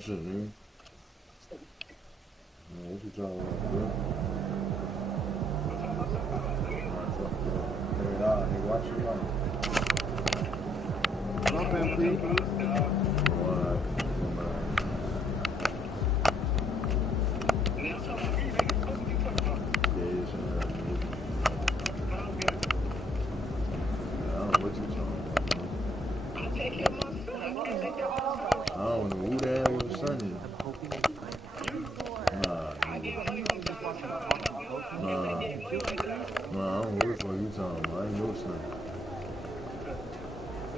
Shit, nigga. Man, what you talking about, bro? Hey, nah, nigga, watch your mouth. Up, MP. Why? Yeah, it's in there, nigga. I don't know what you talking about. I don't know who the hell your son is. Nah, nah, nah, I don't know what the fuck you talking about. I ain't your son.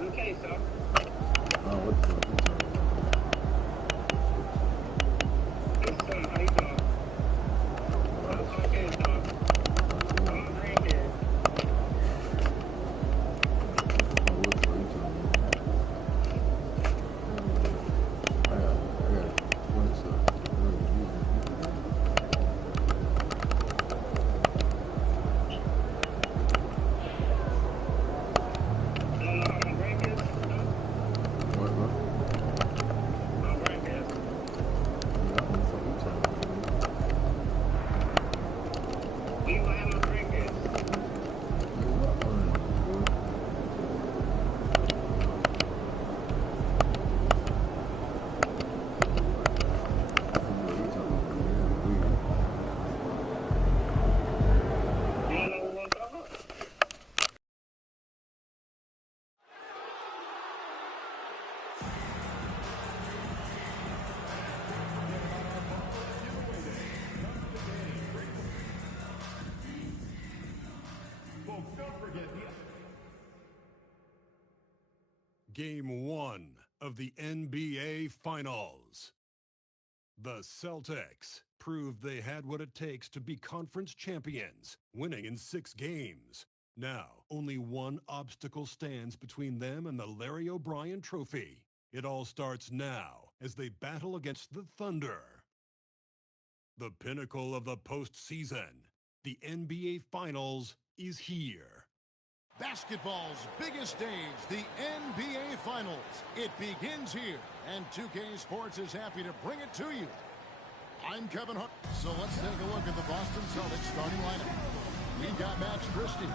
Okay, sir. I don't know what the fuck you talking Hey, son, how you doing? about. Okay, son. I'm a grandkid. I don't know what the fuck you talking about. I got point stuff. You don't know how my grandkids? What, bro? My grandkids. Yeah, I don't know what the fuck you talking about. When you gonna have my grandkids? Nigga, what on that, bro? What you talking about, nigga? You don't know what I'm talking about? Game 1 of the NBA Finals. The Celtics proved they had what it takes to be conference champions, winning in 6 games. Now, only one obstacle stands between them and the Larry O'Brien Trophy. It all starts now as they battle against the Thunder. The pinnacle of the postseason, the NBA Finals, is here. Basketball's biggest stage, the NBA Finals. It begins here, and 2K Sports is happy to bring it to you. I'm Kevin Hart. So let's take a look at the Boston Celtics starting lineup. We've got Max Christie.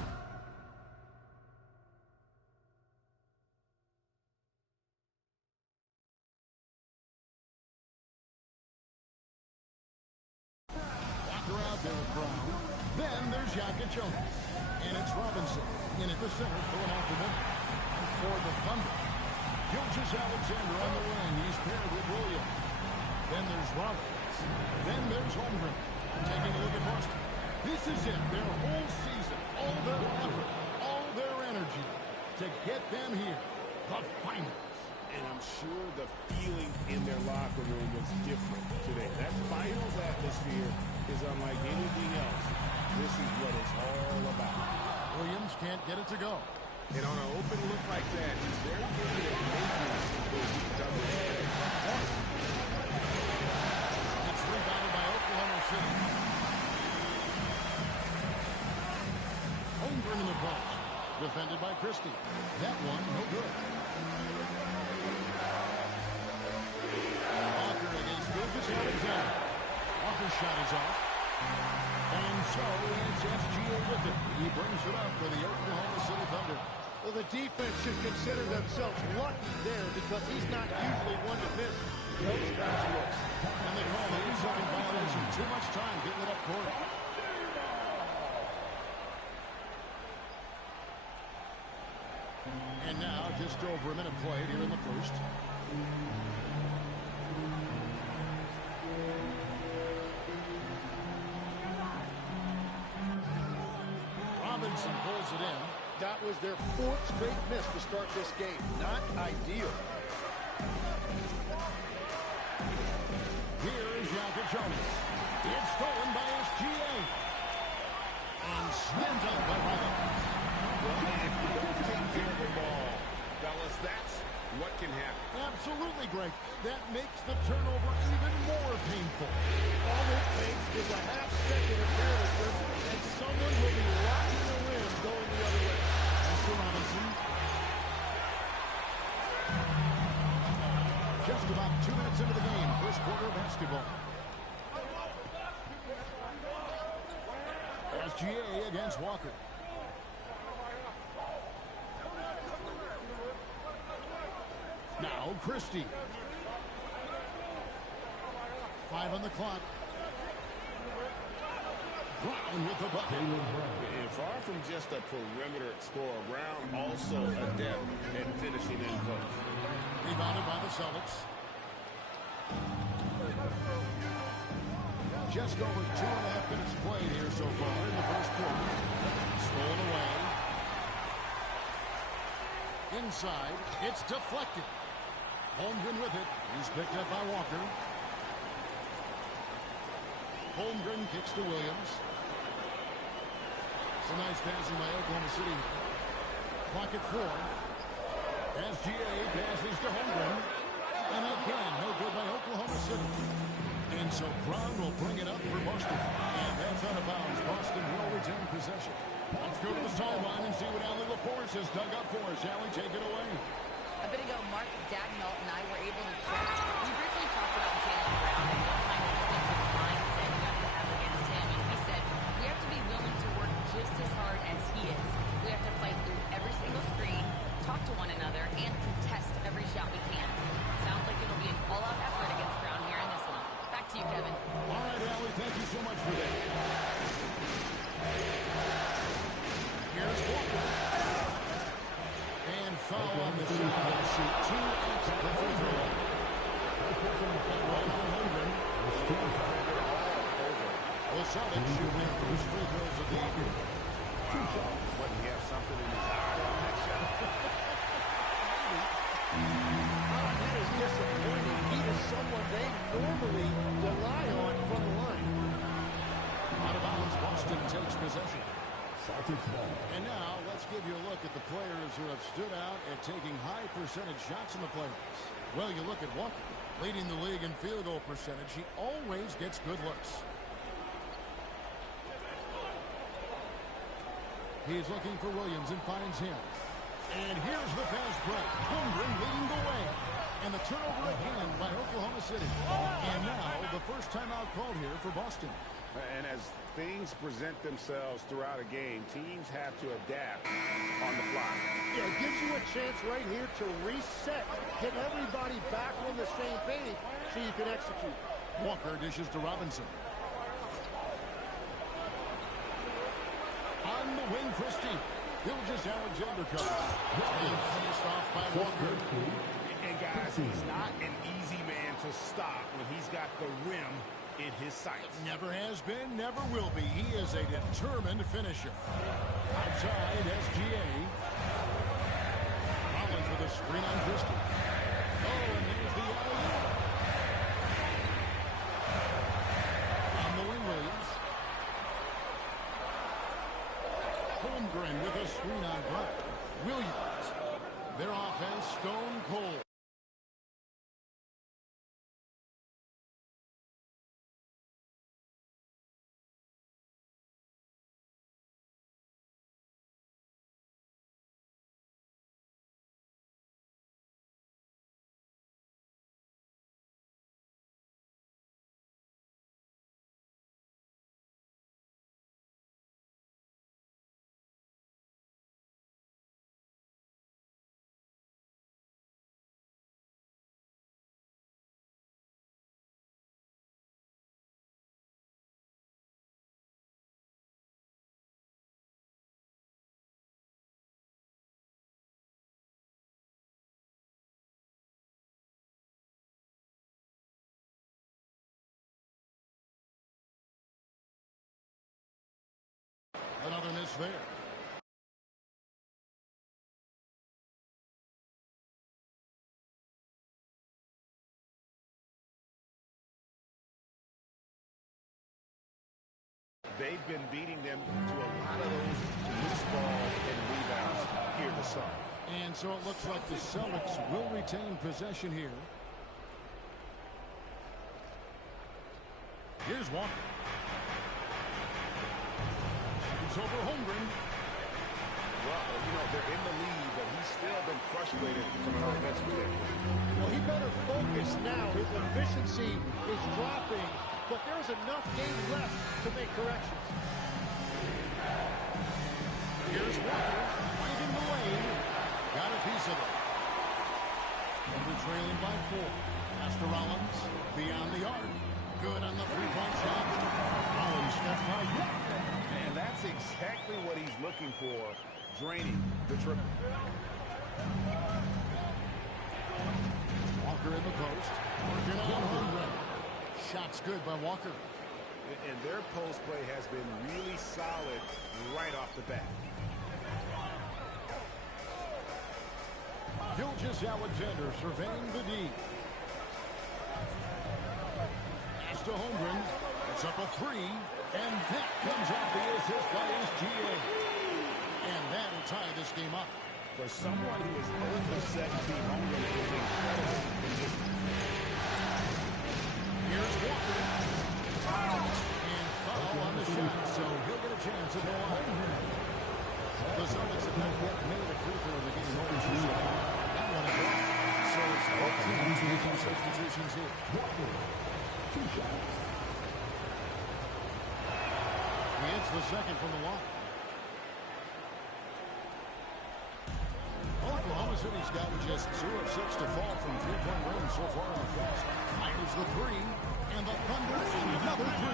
Walker out there with Brown. Then there's Jones. And it's Robinson in at the center going after them. And for the Thunder, Gilgeous-Alexander on the wing. He's paired with Williams. Then there's Roberts. Then there's Holmgren. Taking a look at Boston. This is it. Their whole season. All their effort. All their energy to get them here. The finals. And I'm sure the feeling in their locker room was different today. That finals atmosphere is unlike anything else. This is what it's all about. Williams can't get it to go. And on an open look like that, he's very good at making those double. It's rebounded by Oklahoma City. Holmgren in the post. Defended by Christie. That one, no good. Walker against Gilgeous-Alexander. Walker's shot is off. And so it's SGA with it. He brings it up for the Oklahoma City Thunder. Well, the defense should consider themselves lucky there because he's not usually one to miss those kinds of looks. And they call the 8-second violation. Too much time getting it up court. And now just over a minute played here in the first. Robinson pulls it in. That was their 4th straight miss to start this game. Not ideal. Here is Jones. It's stolen by SGA. And snapped up by Rollins. Well, if you don't take care of the ball, fellas, that's what can happen. Absolutely, Greg. That makes the turnover even more painful. All it takes is a half-second of carelessness, and someone will be rocking the rim going the other way. Mr. Robinson. Just about 2 minutes into the game. SGA against Walker. Now Christie. 5 on the clock. Brown with the bucket. And far from just a perimeter scorer, Brown also adept at finishing in close. Rebounded by the Celtics. Just over 2.5 minutes played here so far in the first quarter. Stolen away. Inside. It's deflected. Holmgren with it. He's picked up by Walker. Holmgren kicks to Williams. It's a nice passing by Oklahoma City. Clock at 4. SGA passes to Holmgren. And again, no good by Oklahoma City. And so Brown will bring it up for Boston. And that's out of bounds. Boston will retain possession. Let's go to the sideline and see what Allie LaForce has dug up for us. Allie, take it away. A bit ago, Mark Dagnall and I were able to chat. We briefly talked about Jaylen Brown and what kind of defensive mindset we have to have against him. And he said, we have to be willing to work just as hard as he is. We have to fight through every single screen, talk to one another, and contest every shot we can. Sounds like it'll be an all-out effort against Brown here in this one. Back to you, Kevin. All right, Allie, thank you so much for that. Here's Walker. And foul on the shot. He'll shoot 2 at the free throw. Right on Holmgren. The Celtics shoot their first free throws of the evening. But he has something in his eye on that shot. That is disappointing. He is someone they normally rely on from the line. Out of bounds, Boston takes possession. And now, let's give you a look at the players who have stood out at taking high percentage shots in the playoffs. Well, you look at Walker, leading the league in field goal percentage. He always gets good looks. He's looking for Williams and finds him. And here's the fast break. Holmgren leading the way. And the turnover again by Oklahoma City. And now, the first timeout called here for Boston. And as things present themselves throughout a game, teams have to adapt on the fly. Yeah, it gives you a chance right here to reset, get everybody back on the same page so you can execute. Walker dishes to Robinson. On the wing, Christie. Gilgeous-Alexander comes. And finished off by Walker. And guys, he's not an easy man to stop when he's got the rim in his sights. Never has been, never will be. He is a determined finisher. Outside, SGA. Rollins with a screen on Christie. Oh, and there's the alley-oop. On the wing, Williams. Holmgren with a screen on Brown. Williams. Their offense stone cold. Another miss there. They've been beating them to a lot of those loose balls and rebounds here to start. And so it looks like the Celtics will retain possession here. Here's Walker. Shoots over Holmgren. Well, you know, they're in the lead, but he's still been frustrated from an offensive standpoint. Well, he better focus now. His efficiency is dropping, but there's enough game left to make corrections. Here's Walker, finding the lane. Got a piece of it. And we're trailing by 4. Pass to Rollins, beyond the arc. Good on the three-point shot. Rollins got 5. And that's exactly what he's looking for, draining the triple. Walker in the post. Working on Holmgren. Shot's good by Walker. And their post play has been really solid right off the bat. Gilgeous-Alexander surveying the D. Pass to Holmgren. It's up a 3. And that comes off the assist by SGA. And that'll tie this game up. For someone who is over 17, Holmgren is incredible in this. Here's Walker. And foul on the shot, so he'll get a chance at the line. The Celtics have not yet made a free throw in the game. That one is off. So it's both teams making substitutions here. 2 shots. He hits the second from the line. Oklahoma City's gotten just 2 of 6 to fall from three-point range so far in the first. Fires the 3, and the Thunder another 3.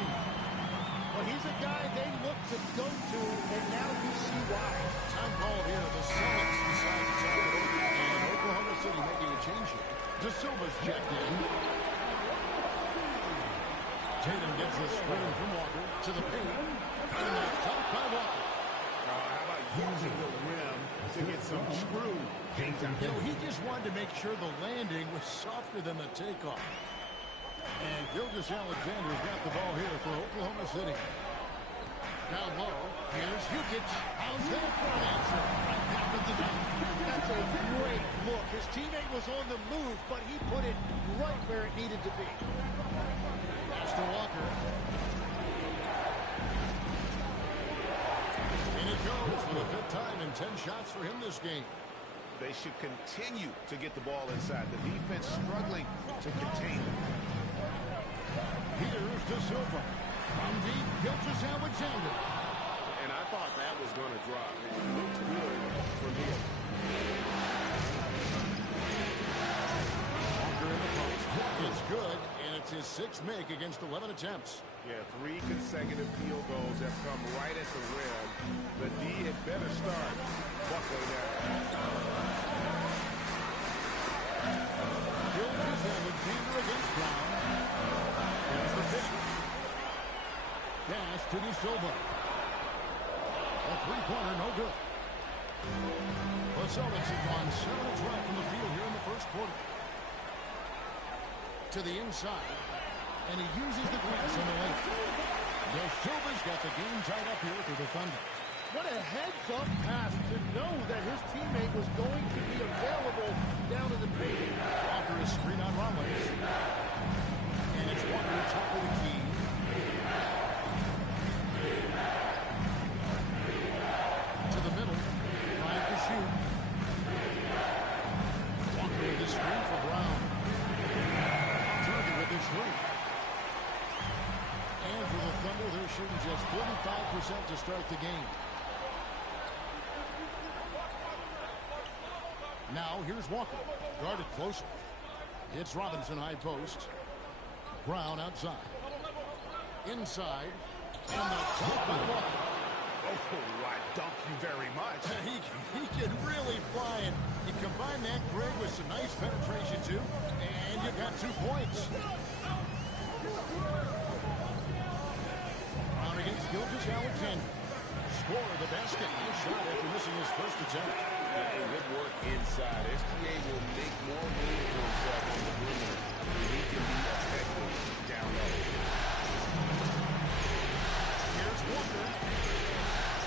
Well, he's a guy they look to go to, and now you see why. Time called here. The Celtics decide to try it over. And Oklahoma City making a change here. De Silva's checked in. Tatum gets the screen from Walker to the paint. And that's dunked by Walker. How about using the rim to get some true things out You know, there? he just wanted to make sure the landing was softer than the takeoff. And Gilgeous-Alexander's got the ball here for Oklahoma City. Down low, here's Jokic. How's that for an answer? Right back with the dunk. That's a great look. His teammate was on the move, but he put it right where it needed to be. Pass to Walker. And it goes for the 5th time in 10 shots for him this game. They should continue to get the ball inside. The defense struggling to contain them. Here's De Silva. From deep, Gilgeous-Alexander. And I thought that was going to drop. It looked good from here. Walker in the post. It's good, and it's his 6th make against 11 attempts. Yeah, 3 consecutive field goals have come right at the rim. The D had better start buckling down. Gilgeous-Alexander against Brown. There's the pick. Pass to De Silva. A three-pointer, no good. The Celtics have gone 7 of 12 from the field here in the first quarter. To the inside. And he uses the glass on the left. De Silva's got the game tied up here for the Thunder. What a heads-up pass to know that his teammate was going to be available down in the paint. Walker is screen on Rollins. And it's Walker top of the key. To the middle. 5 to shoot. Walker with his screen for Brown. Target with his 3. And for the Thunder, they're shooting just 35% to start the game. Now, here's Walker. Guarded closer. It's Robinson high post. Brown outside. Inside. And the dunk by Walker. Oh, I dunk you very much. He can really fly, and you combine that, Greg, with some nice penetration, too, and you got 2 points. Brown against Gilgeous-Alexander. Score the basket. Nice shot after missing his first attempt. And good work inside. SGA will make more room for himself on the perimeter. He can be effective down low. Here's Walker.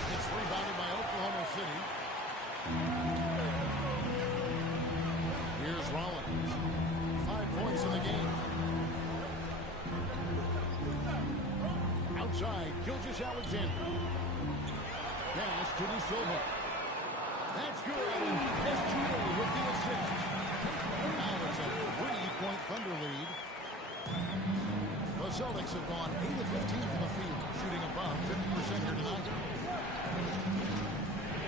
It's rebounded by Oklahoma City. Here's Rollins. 5 points in the game. Outside, Gilgeous-Alexander. Pass to De Silva. That's good. SGA with the assist. Now it's a 3-point Thunder lead. The Celtics have gone 8 of 15 from the field, shooting above 50% here tonight.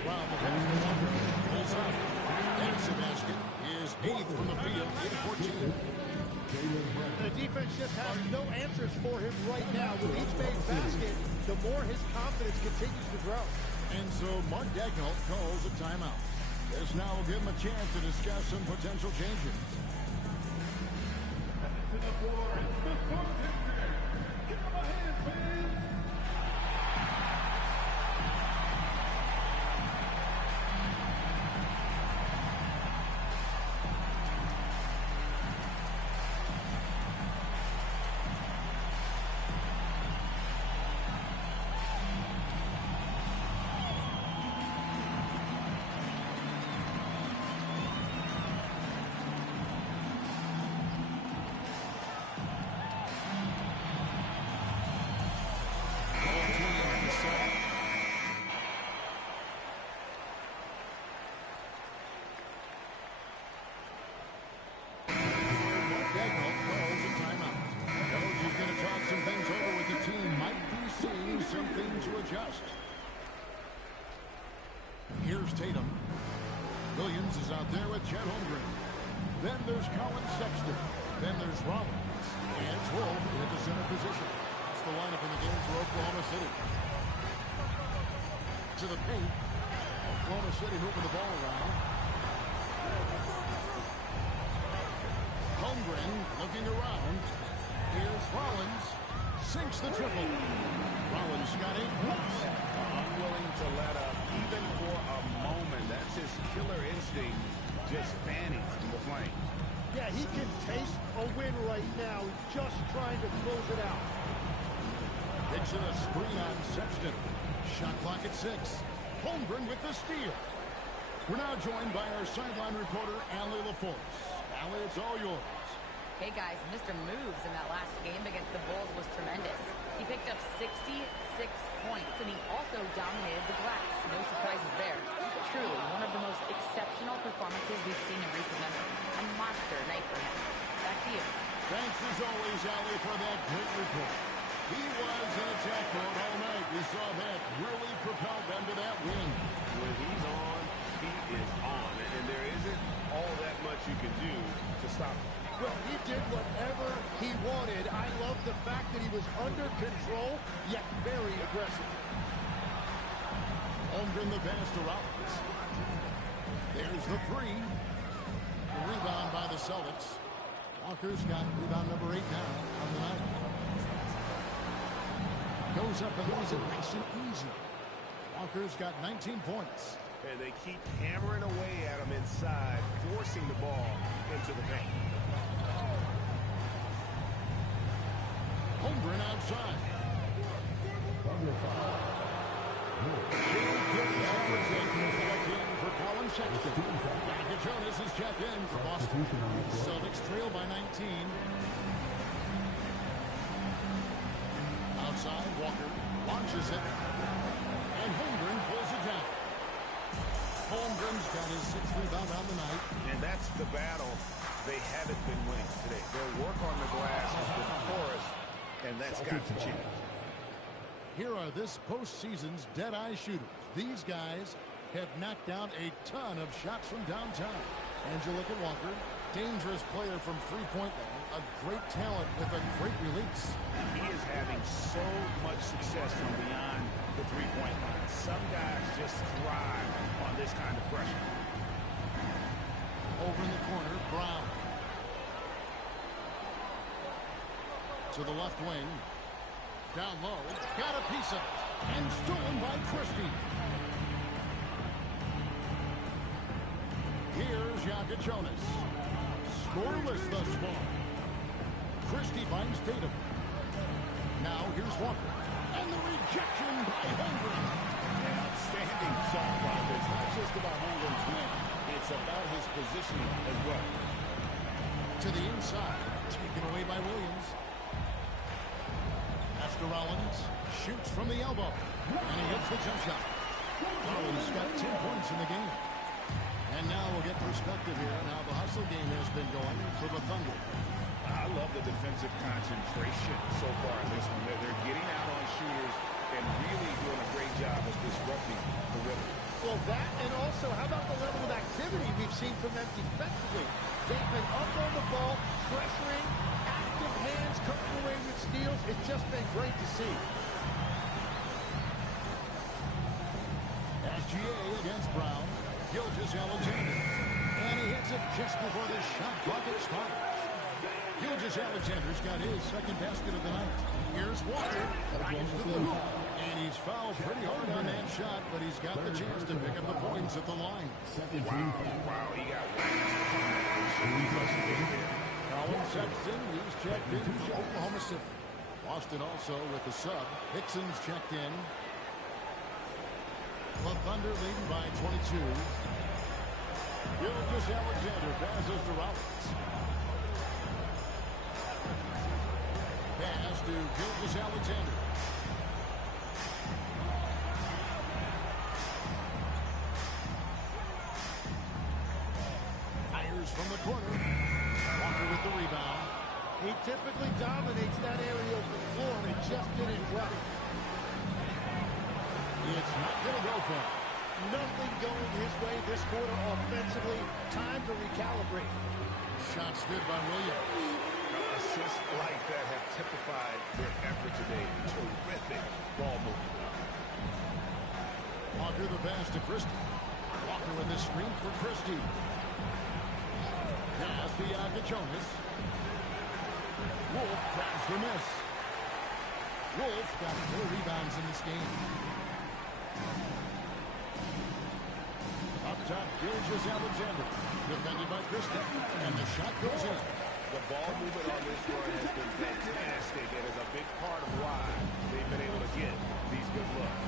Brown, the pass to Walker. Pulls up. There's the basket. He is 8th from the field, 8-14. The defense just has no answers for him right now. With each made basket, the more his confidence continues to grow. And so Mark Dagnall calls a timeout. This now will give him a chance to discuss some potential changes. To the floor, it's the Celtics. Give him a hand, fans. Here's Tatum. Williams is out there with Chet Holmgren. Then there's Colin Sexton. Then there's Rollins. And it's Wolf in the center position. That's the lineup in the game for Oklahoma City. To the paint. Oklahoma City moving the ball around. Holmgren looking around. Here's Rollins. Sinks the triple. Rollins got 8 points. Unwilling to let up even for a moment. That's his killer instinct, just fanning the flame. Yeah, he can taste a win right now. He's just trying to close it out. Dixon a screen on Sexton. Shot clock at 6. Holmgren with the steal. We're now joined by our sideline reporter, Allie LaForce. Allie, it's all yours. Hey guys, Mr. Moves in that last game against the Bulls was tremendous. He picked up 66 points, and he also dominated the glass. No surprises there. Truly, one of the most exceptional performances we've seen in recent memory. A monster night for him. Back to you. Thanks as always, Allie, for that great report. He was in attack mode all night. We saw that really propelled them to that win. When he's on, he is on, and there isn't all that much you can do to stop him. Well, he did whatever he wanted. I love the fact that he was under control, yet very aggressive. Holmgren the pass to Rollins. There's the 3. The rebound by the Celtics. Walker's got rebound number 8 now on the night. Goes up and lays it nice and easy. Walker's got 19 points. And they keep hammering away at him inside, forcing the ball into the paint. Holmgren outside. For Colin Sexton. Jonas is checked in for Boston. Celtics trail by 19. Outside, Walker launches it. And Holmgren pulls it down. Holmgren's got his 6th rebound on the night. And that's the battle they haven't been winning today. Their work on the glass has been porous, and that's got to change. Here are this postseason's dead-eye shooters. These guys have knocked down a ton of shots from downtown. And you look at Walker, dangerous player from three-point land, a great talent with a great release. He is having so much success from beyond the three-point line. Some guys just thrive on this kind of pressure. Over in the corner, Brown. To the left wing. Down low. Got a piece of it. And stolen by Christie. Here's Jonas. Scoreless thus far. Christie finds Tatum. Now here's Walker. And the rejection by Holmgren. An outstanding shot clock. It's not just about Holmgren's win. It's about his positioning as well. To the inside. Taken away by Williams. After Rollins. Shoots from the elbow. And he hits the jump shot. Rollins got 10 points in the game. And now we'll get perspective here on how the hustle game has been going for the Thunder. I love the defensive concentration so far in this one. They're getting out on shooters and really doing a great job of disrupting the rhythm. Well, that and also, how about the level of activity we've seen from them defensively? They've been up on the ball, pressuring, active hands, coming away with steals. It's just been great to see. SGA against Brown. Gilgeous Alexander. And he hits it just before the shot clock expires. Gilgeous Alexander's got his second basket of the night. Here's Walker. Drives to the hoop. And he's fouled pretty hard on that shot, but he's got the chance to pick up the points at the line. Wow, he got Colin Sexton, he's checked in for Oklahoma City. Boston also with the sub. Hickson's checked in. The Thunder leading by 22. Gilgeous Alexander passes to Rollins. Pass to Gilgeous Alexander. Fires from the corner. Walker with the rebound. He typically dominates that area of the floor, and it just didn't drop. It's not going to go for him. Nothing going his way this quarter offensively. Time to recalibrate. Shots good by Williams. Assists like that have typified their effort today. Terrific ball movement. Walker the pass to Christie. Walker with the screen for Christie. Pass to Jonas. Wolf grabs the miss. Wolf got 4 rebounds in this game. Up top, Gilgeous Alexander. Defended by Christie. And the shot goes in. The ball movement on this run has been fantastic and is a big part of why they've been able to get these good looks.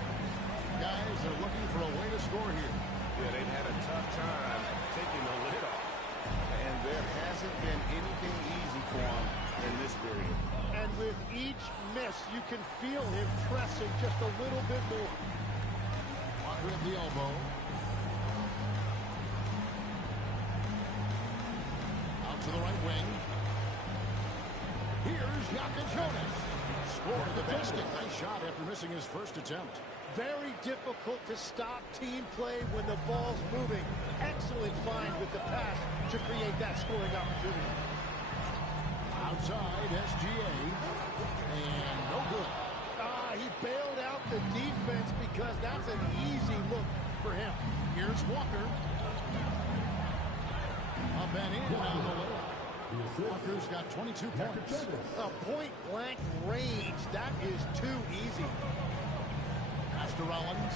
Guys, they're looking for a way to score here. Yeah, they've had a tough time taking the lid off. And there hasn't been anything easy for them in this period. And with each miss, you can feel him pressing just a little bit more. Walker at the elbow. Out to the right wing. Here's Jonas. Score the basket. Nice shot after missing his first attempt. Very difficult to stop team play when the ball's moving. Excellent find with the pass to create that scoring opportunity. Outside, SGA. And no good. He bailed out the defense because that's an easy look for him. Here's Walker. Up and in on the layup. Walker's got 22 points. A point-blank range. That is too easy. Pass to Rollins.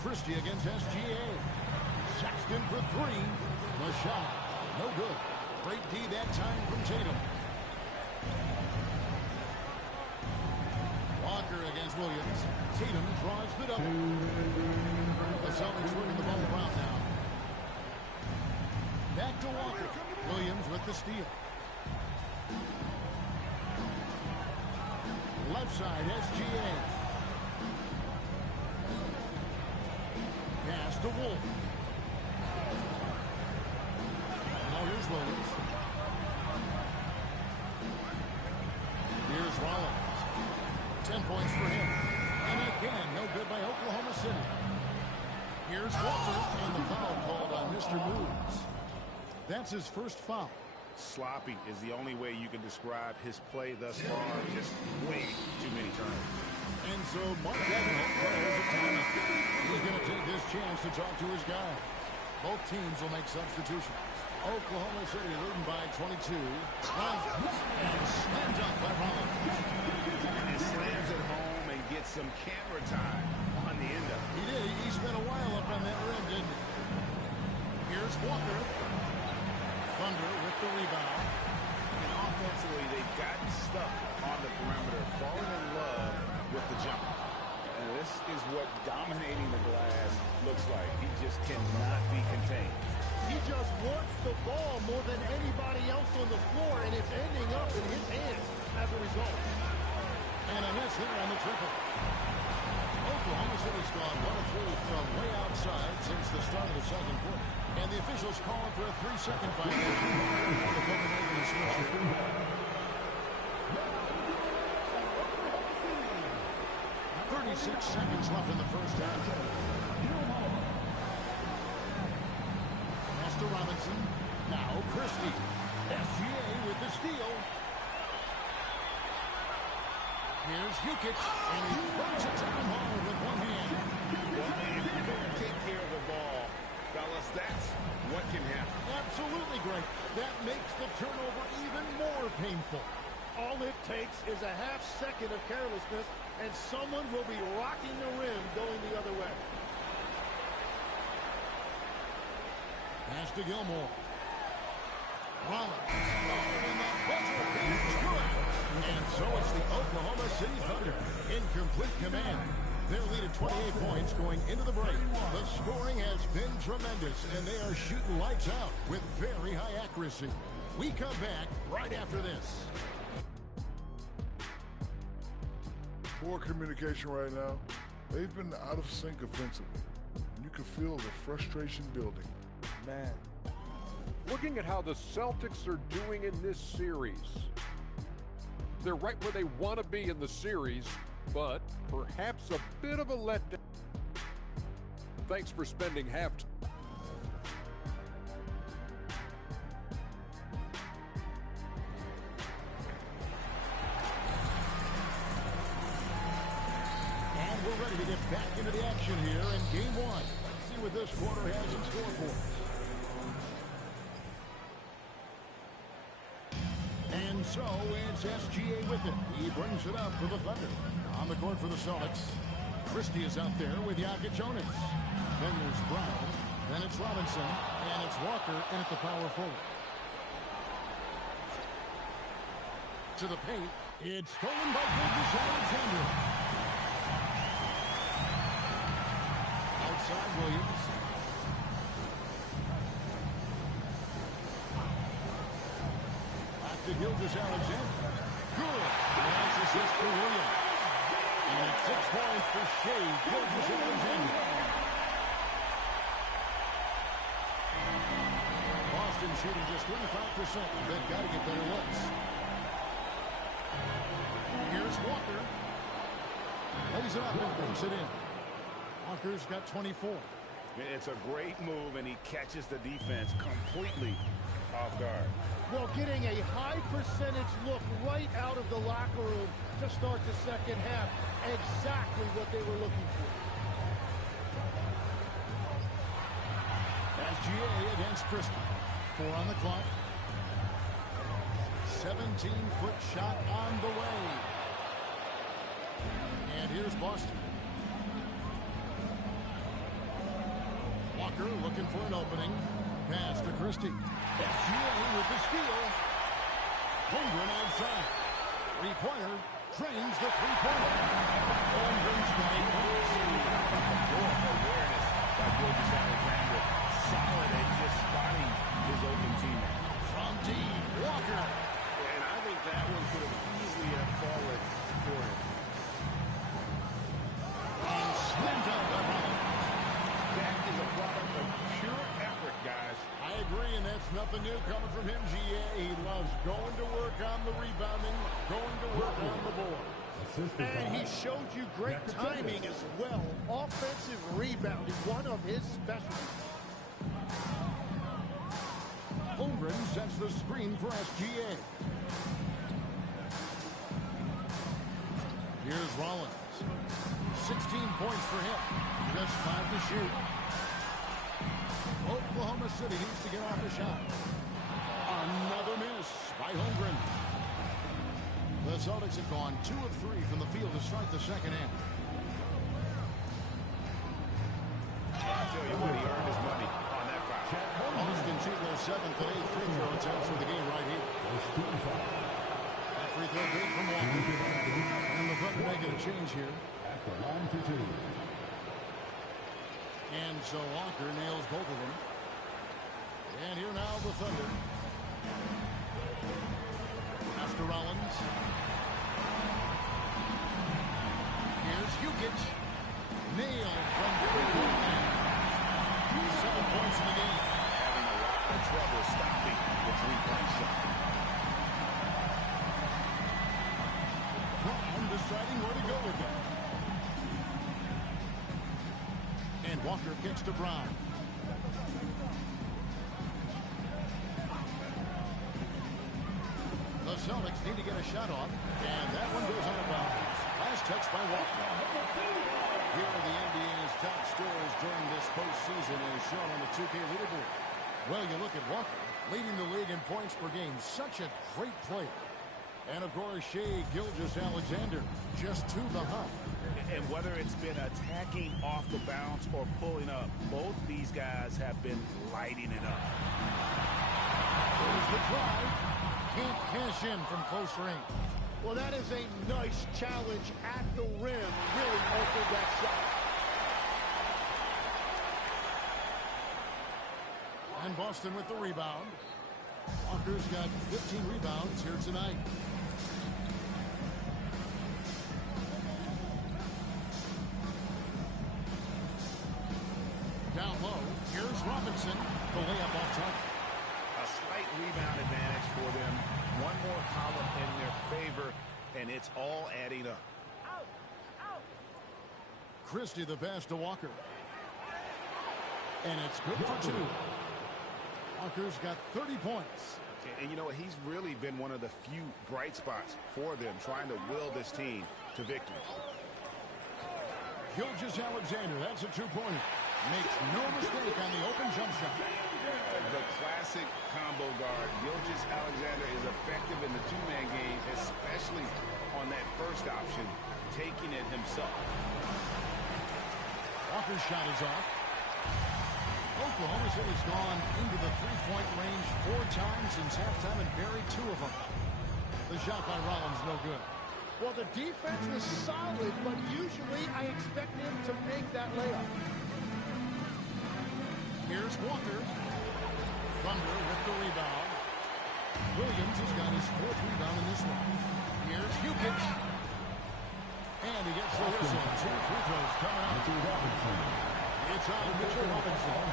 Christie against SGA. Sexton for 3. The shot. No good. Great D that time from Tatum. Walker against Williams. Tatum draws the double. The Celtics working the ball around now. Back to Walker. Williams with the steal. Left side, SGA. Pass to Wolf. Now here's Williams. Here's Rollins. 10 points for him. And again, no good by Oklahoma City. Here's Walker, and the foul called on Mr. Moves. That's his first foul. Sloppy is the only way you can describe his play thus far. Just way too many turnovers. And so Mark Dagnall calls a timeout. He's going to take his chance to talk to his guy. Both teams will make substitutions. Oklahoma City leading by 22. And slammed up by Rollins. And slams it home and gets some camera time on the end of it. He did. He spent a while up on that rim, didn't he? Here's Walker. Thunder with the rebound. And offensively, they've gotten stuck on the perimeter, falling in love with the jump. And this is what dominating the glass looks like. He just cannot be contained. He just wants the ball more than anybody else on the floor, and it's ending up in his hands as a result. And a miss here on the triple. Oklahoma City's gone 1 of 3 from way outside since the start of the second quarter. And the officials calling for a 3-second violation. The Copenhagen is switching. 30 6 seconds left in the first half. Pass to Robinson. Now Christie. SGA with the steal. Here's Jokic, and he throws it down hard with one hand. Well, if you don't take care of the ball, fellas, that's what can happen. Absolutely great. That makes the turnover even more painful. All it takes is a half second of carelessness, and someone will be rocking the rim going the other way. Pass to Gilmore. Rollins. Oh, and the buzzer is good. And so it's the Oklahoma City Thunder in complete command. Their lead at 28 points going into the break. The scoring has been tremendous, and they are shooting lights out with very high accuracy. We come back right after this. Poor communication right now. They've been out of sync offensively. And you can feel the frustration building. Man, looking at how the Celtics are doing in this series, they're right where they want to be in the series, but perhaps a bit of a letdown. Thanks for spending half. And we're ready to get back into the action here in game one. Let's see what this quarter has in store for us. And so it's SGA with it. He brings it up for the Thunder. On the court for the Celtics. Christie is out there with Jokic. Then there's Brown. Then it's Robinson. And it's Walker in at the power forward. To the paint. It's stolen by Alexander. Outside Williams. To Alexander. Good. Nice assist for Williams. And it's 6 points for Shea Alexander. Boston shooting just 35%. They've got to get better looks. Here's Walker. Lays it up and brings it in. Walker's got 24. It's a great move, and he catches the defense completely off guard. Well, getting a high percentage look right out of the locker room to start the second half. Exactly what they were looking for. SGA against Christie. 4 on the clock. 17-foot shot on the way. And here's Boston. Walker looking for an opening. Pass to Christie. SGA with the steal. Holmgren outside. Three-pointer. Trains the three-pointer. Holmgren's got 8 points. Awareness by Alexander. Solid at just spotting his open teammate. From deep, Walker. And I think that one could have easily have fallen for him. And slammed out by Rollins. That is a product of pure effort, guys. I agree, and that's nothing new coming from him, GA. He loves going to work on the rebounding, going to work on the board. And he showed you great timing as well. Offensive rebounding, one of his specialties. Holmgren sets the screen for SGA. Here's Rollins. 16 points for him. Just 5 to shoot. Oklahoma City needs to get off a shot. Another miss by Holmgren. The Celtics have gone 2 of 3 from the field to start the second half. I'll tell you what, he earned his money on that foul. Boston shooting their 7th and 8th free throw attempts for the game right here. That free throw good from Walker. And the Thunder making a change here. And so Walker nails both of them. And here now the Thunder. Pass to Rollins. Here's Jokic. Nailed from three-point line. 7 points in the game. Having a lot of trouble stopping the three-point shot. Brown deciding where to go with that. Walker kicks to Brown. The Celtics need to get a shot off, and that one goes out of bounds. Last touch by Walker. Here are the NBA's top scorers during this postseason as shown on the 2K leaderboard. Well, you look at Walker, leading the league in points per game. Such a great player. And, of course, Shai Gilgeous-Alexander, just 2 behind. And whether it's been attacking off the bounce or pulling up, both these guys have been lighting it up. There's the drive. Can't cash in from close range. Well, that is a nice challenge at the rim. Really altered that shot. And Boston with the rebound. Walker's got 15 rebounds here tonight. Down low, here's Robinson. The layup off target. A slight rebound advantage for them. One more column in their favor, and it's all adding up. Christie the pass to Walker. And it's good for 2. Walker's got 30 points. And you know what? He's really been one of the few bright spots for them, trying to will this team to victory. Gilgeous-Alexander, that's a 2-pointer. Makes no mistake on the open jump shot. The classic combo guard. Gilgeous-Alexander is effective in the two-man game, especially on that first option, taking it himself. Walker's shot is off. Oklahoma City's gone into the three-point range 4 times since halftime and buried 2 of them. The shot by Rollins, no good. Well, the defense was solid, but usually I expect him to make that layup. Here's Walker. Thunder with the rebound. Williams has got his 4th rebound in this one. Here's Hukic. And he gets the whistle. 2 free throws coming out. It's on Mitchell Robinson.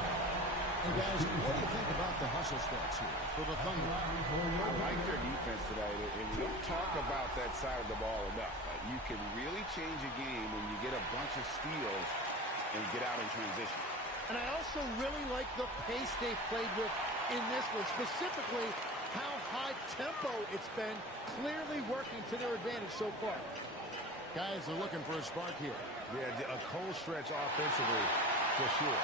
And guys, what do you think about the hustle stats here for the Thunder? I like their defense today, and we don't talk about that side of the ball enough. You can really change a game when you get a bunch of steals and get out in transition. And I also really like the pace they've played with in this one, specifically how high tempo it's been, clearly working to their advantage so far. Guys are looking for a spark here. Yeah, a cold stretch offensively, for sure.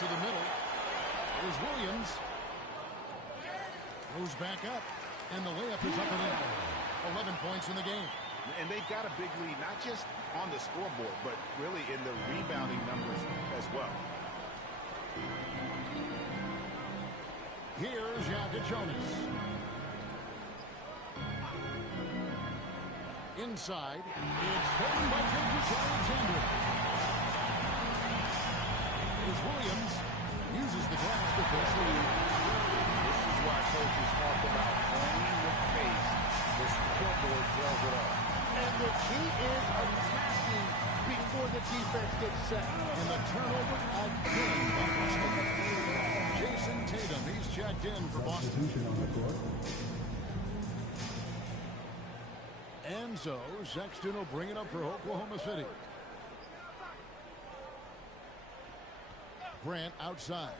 To the middle. Here's Williams. Goes back up. And the layup is up and in. 11 points in the game. And they've got a big lead, not just on the scoreboard, but really in the rebounding numbers as well. Here's Jonas. Inside. It's taken by Gilgeous-Alexander. Here's Williams. Uses the glass to push the lead. This is why coaches talk about playing with pace. The scoreboard tells it all. And the key is attacking before the defense gets set. And the turnover again by Boston. Jason Tatum, he's checked in for Boston. And so Sexton will bring it up for Oklahoma City. Grant outside.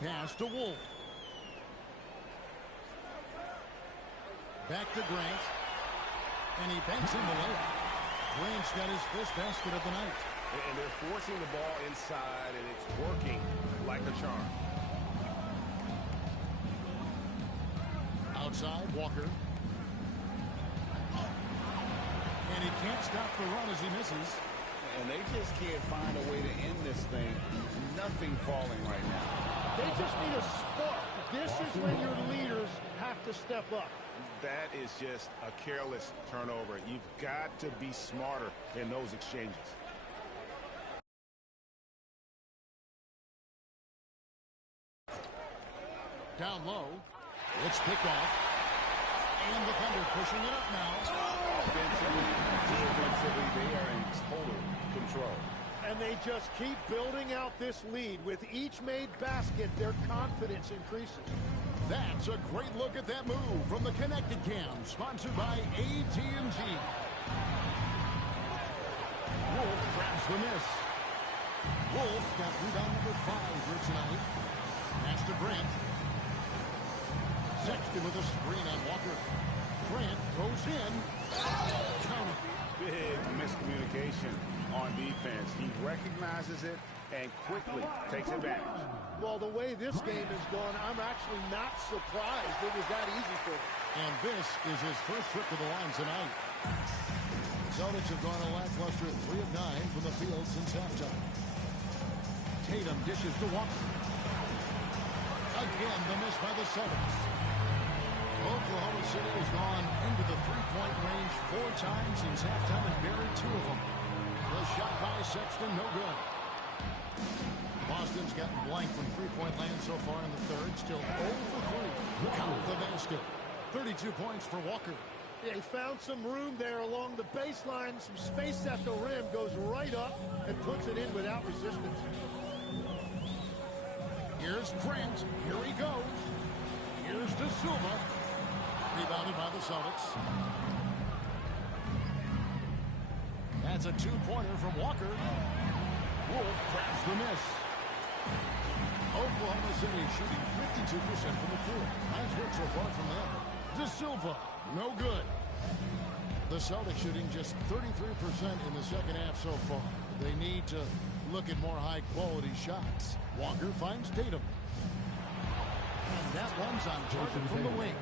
Pass to Wolf. Back to Grant. And he banks in the layup. Grant's got his first basket of the night. And they're forcing the ball inside, and it's working like a charm. Outside, Walker. And he can't stop the run as he misses. And they just can't find a way to end this thing. Nothing falling right now. They just need a spark. This is when your leaders have to step up. That is just a careless turnover. You've got to be smarter in those exchanges. Down low. It's picked off. And the Thunder pushing it up now. Offensively, defensively, they are in total control. And they just keep building out this lead. With each made basket, their confidence increases. That's a great look at that move from the Connected Cam, sponsored by AT&T. Wolf grabs the miss. Wolf got rebound number 5 for tonight. Pass to Grant. Sexton with a screen on Walker. Grant throws in. Count it. Big miscommunication on defense. He recognizes it and quickly takes advantage. Well, the way this game has gone, I'm actually not surprised it was that easy for him. And this is his first trip to the line tonight. Celtics have gone a lackluster 3 of 9 from the field since halftime. Tatum dishes to Walker. Again, the miss by the Celtics. Oklahoma City has gone into the three-point range 4 times since halftime and buried 2 of them. The shot by Sexton, no good. Boston's gotten blank from three-point land so far in the third. Still 0 for 3. Count the basket. 32 points for Walker. They found some room there along the baseline. Some space at the rim. Goes right up and puts it in without resistance. Here's Grant. Here he goes. Here's De Silva. Rebounded by the Celtics. That's a 2-pointer from Walker. Wolf grabs the miss. Oklahoma City shooting 52% from the floor. Nice work so far from them. De Silva, no good. The Celtics shooting just 33% in the second half so far. They need to look at more high-quality shots. Walker finds Tatum. And that one's on target from the wing.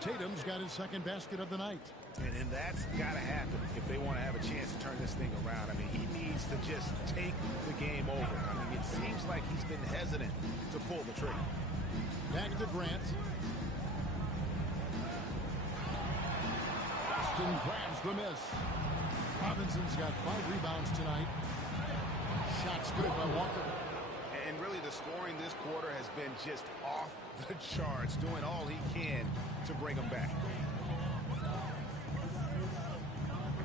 Tatum's got his second basket of the night. And that's got to happen if they want to have a chance to turn this thing around. I mean, he needs to just take the game over. I mean, it seems like he's been hesitant to pull the trigger. Back to Grant. Boston grabs the miss. Robinson's got 5 rebounds tonight. Shots good by Walker. And really the scoring this quarter has been just off the charts, doing all he can to bring them back.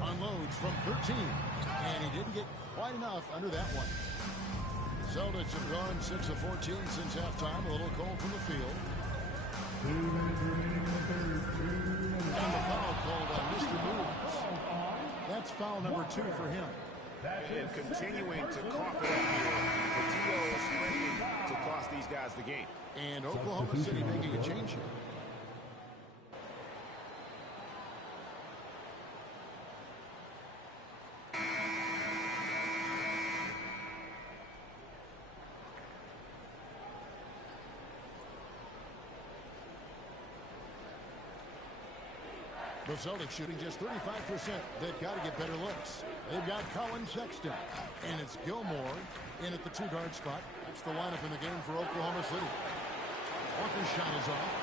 Unloads from 13. And he didn't get quite enough under that one. Celtics have gone 6 of 14 since halftime. A little cold from the field. And the foul called on Mr. Moves. That's foul number 2 for him. And continuing to cough it up here. The TO is threatening to cost these guys the game. And Oklahoma City making a change here. The Celtics shooting just 35%. They've got to get better looks. They've got Colin Sexton. And it's Gilmore in at the 2-guard spot. That's the lineup in the game for Oklahoma City. Walker's shot is off.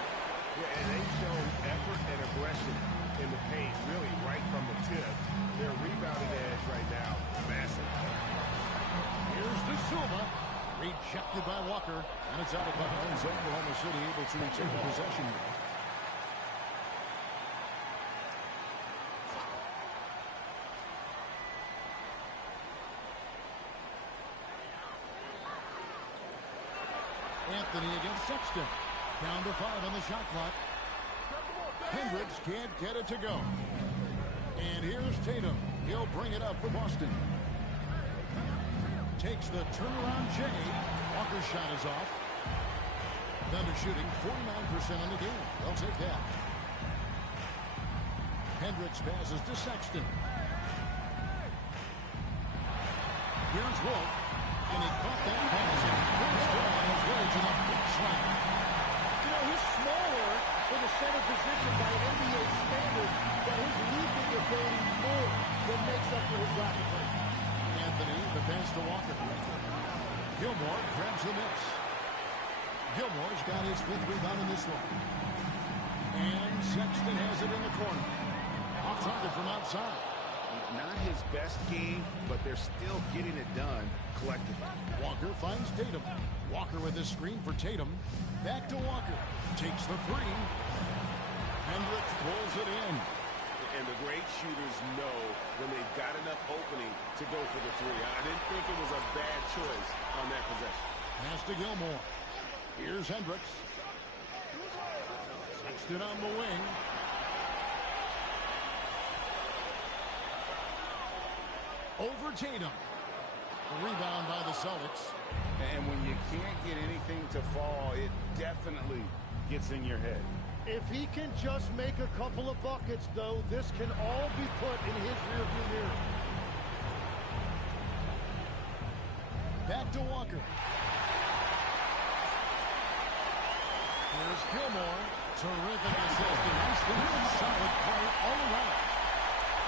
Yeah, and they show effort and aggression in the paint, really right from the tip. Their rebounding edge right now, massive. Here's De Silva. Rejected by Walker. And it's out of bounds. Oklahoma City able to retain the possession. Anthony against Sexton. Down to 5 on the shot clock. Hendricks can't get it to go. And here's Tatum. He'll bring it up for Boston. Takes the turnaround J. Walker's shot is off. Thunder shooting 49% on the game. They'll take that. Hendricks passes to Sexton. Here's Wolf. And he caught that pass and first ball on his way to the big slam. You know, he's smaller in the center position by NBA standards, but his leaping ability more than makes up for his lack of height. Anthony, the pass to Walker. Gilmore grabs the miss. Gilmore's got his 5th rebound in this one. And Sexton has it in the corner. Off target from outside. Not his best game, but they're still getting it done collectively. Walker finds Tatum. Walker with his screen for Tatum. Back to Walker. Takes the 3. Hendricks pulls it in. And the great shooters know when they've got enough opening to go for the 3. I didn't think it was a bad choice on that possession. Pass to Gilmore. Here's Hendricks. Sexton on the wing. over Tatum. The rebound by the Celtics. And when you can't get anything to fall, it definitely gets in your head. If he can just make a couple of buckets, though, this can all be put in his rearview mirror. Back to Walker. Here's Gilmore. Terrific assist. Solid play all around.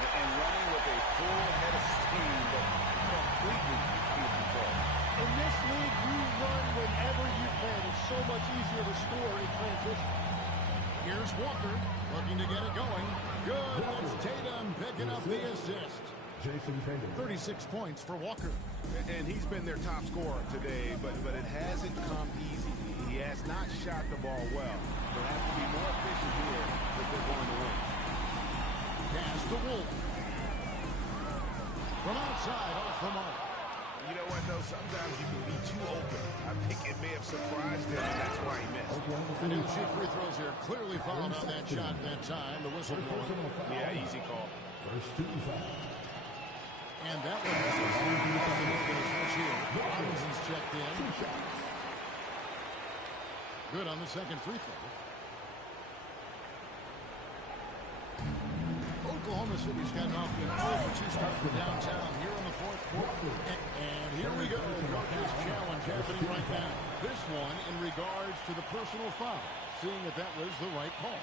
And running with a full head of steam, but completely under control. In this league, you run whenever you can. It's so much easier to score in transition. Here's Walker looking to get it going. Good. It's Tatum picking up the assist. 36 points for Walker. And he's been their top scorer today, but it hasn't come easy. He has not shot the ball well. They'll have to be more efficient here if they're going to win. Pass to Wolf. From outside, off the mark. You know what, though? Sometimes you can be too open. I think it may have surprised him, and that's why he missed. They didn't shoot free throws here. Clearly fouled on that shot that time. The whistle blown. Yeah, easy call. And that one misses. Robinson's checked in. Good on the second free throw. Oklahoma City's gotten off to an 0-2 start for downtown here in the fourth quarter. And here we go. Coach's challenge happening right now. This one in regards to the personal foul, seeing if that was the right call.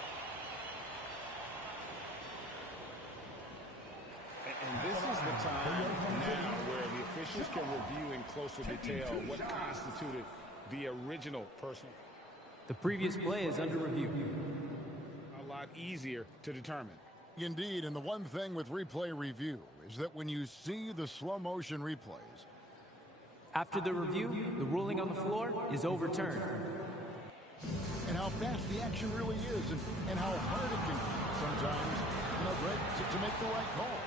And this is the time now where the officials can review in closer detail what constituted the original personal. The previous play is under review. A lot easier to determine. Indeed, and the one thing with replay review is that when you see the slow motion replays, after the review, the ruling on the floor is overturned. And how fast the action really is, and how hard it can be sometimes, to make the right call.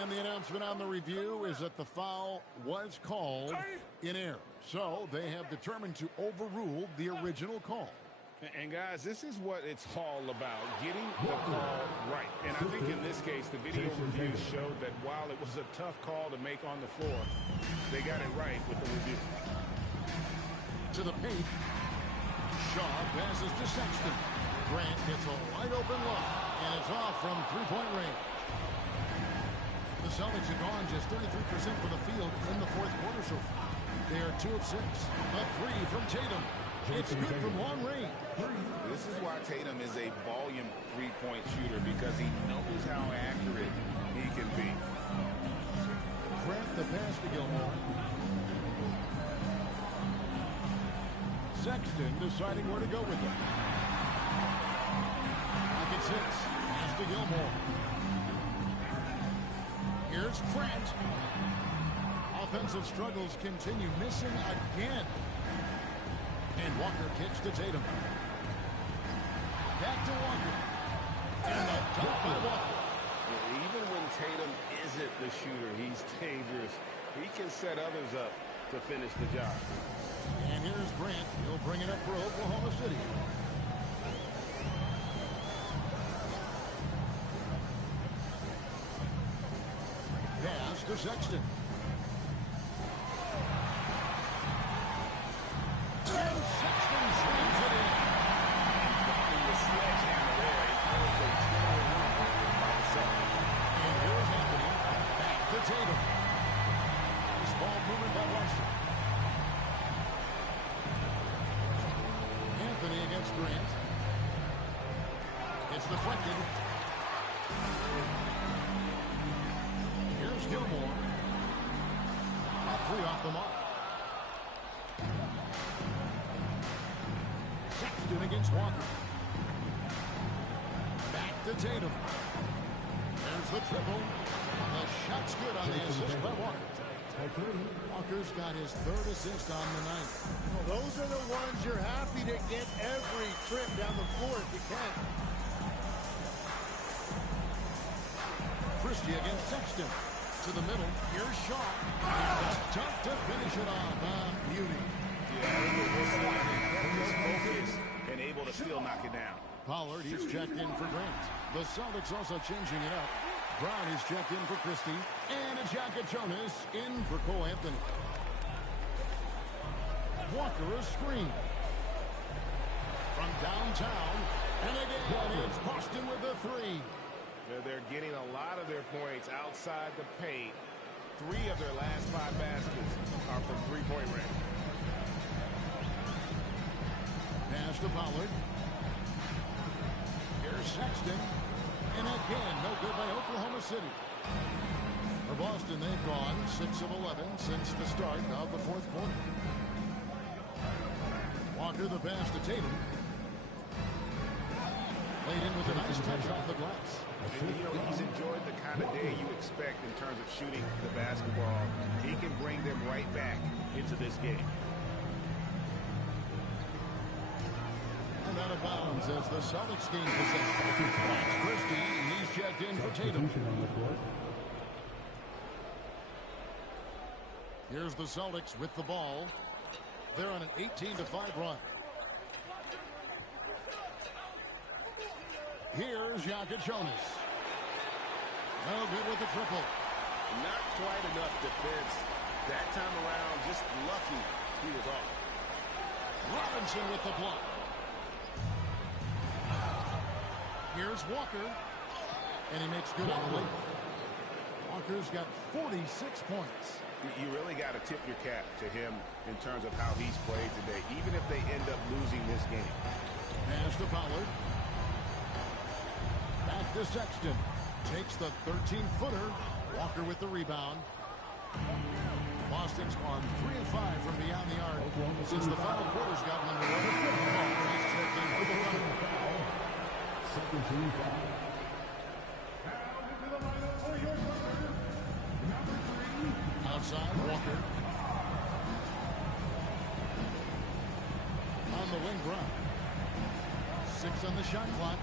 And the announcement on the review is that the foul was called in error. So they have determined to overrule the original call. And guys, this is what it's all about, getting the call right. And I think in this case, the video review showed that while it was a tough call to make on the floor, they got it right with the review. To the paint. Shaw passes to Sexton. Grant gets a wide open look, and it's off from three-point range. The Celtics have gone just 33% for the field in the fourth quarter so far. They are 2 of 6. A three from Tatum. It's good from long range. This is why Tatum is a volume three-point shooter, because he knows how accurate he can be. Grant the pass to Gilmore. Sexton deciding where to go with it. Pocket 6. Pass to Gilmore. Here's Grant. Offensive struggles continue, missing again. And Walker kicks to Tatum. Back to Walker. And a dunk by Walker. Even when Tatum isn't the shooter, he's dangerous. He can set others up to finish the job. And here's Grant. He'll bring it up for Oklahoma City. Pass to Sexton. And Sexton slams it in. In the sledgehammer there, he pulls a 21 And here's Anthony. Back to Tatum. This ball moving by Washington. Anthony against Grant. It's deflected. Here's Gilmore. A three off the mark. Sexton against Walker. Back to Tatum. There's the triple. The shot's good on the assist by Walker. Walker's got his third assist on the night. Well, those are the ones you're happy to get every trip down the floor if you can. Christie against Sexton. To the middle. Here's Shaw. And a dunk to finish it off. Beauty. and able to still knock it down. Pollard, he's checked in for Grant. The Celtics also changing it up. Brown is checked in for Christie. And a Jacket Jonas in for Cole Anthony. Walker a screen. From downtown. And again, it's Boston with the three. They're getting a lot of their points outside the paint. 3 of their last 5 baskets are from three-point range. Pass to Pollard. Here's Sexton. And again, no good by Oklahoma City. For Boston, they've gone 6 of 11 since the start of the fourth quarter. Walker the pass to Tatum. Played in with a nice touch off the glass. And, you know, he's enjoyed the kind of day you expect in terms of shooting the basketball. He can bring them right back into this game. And out of bounds as the Celtics gain possession. That's Christie, and he's checked in for Tatum. Here's the Celtics with the ball. They're on an 18-5 run. Here's Jacket Jonas. No good with the triple. Not quite enough defense that time around. Just lucky he was off. Robinson with the block. Here's Walker. And he makes good on the way. Walker's got 46 points. You really got to tip your cap to him in terms of how he's played today, even if they end up losing this game. Pass to Pollard. Back to Sexton. Takes the 13-footer. Walker with the rebound. Boston's gone 3 of 5 from beyond the arc since the final quarter's gotten underway. He's checked in for the run. Second team foul. Outside, Walker. On the wing, Brown. 6 on the shot clock.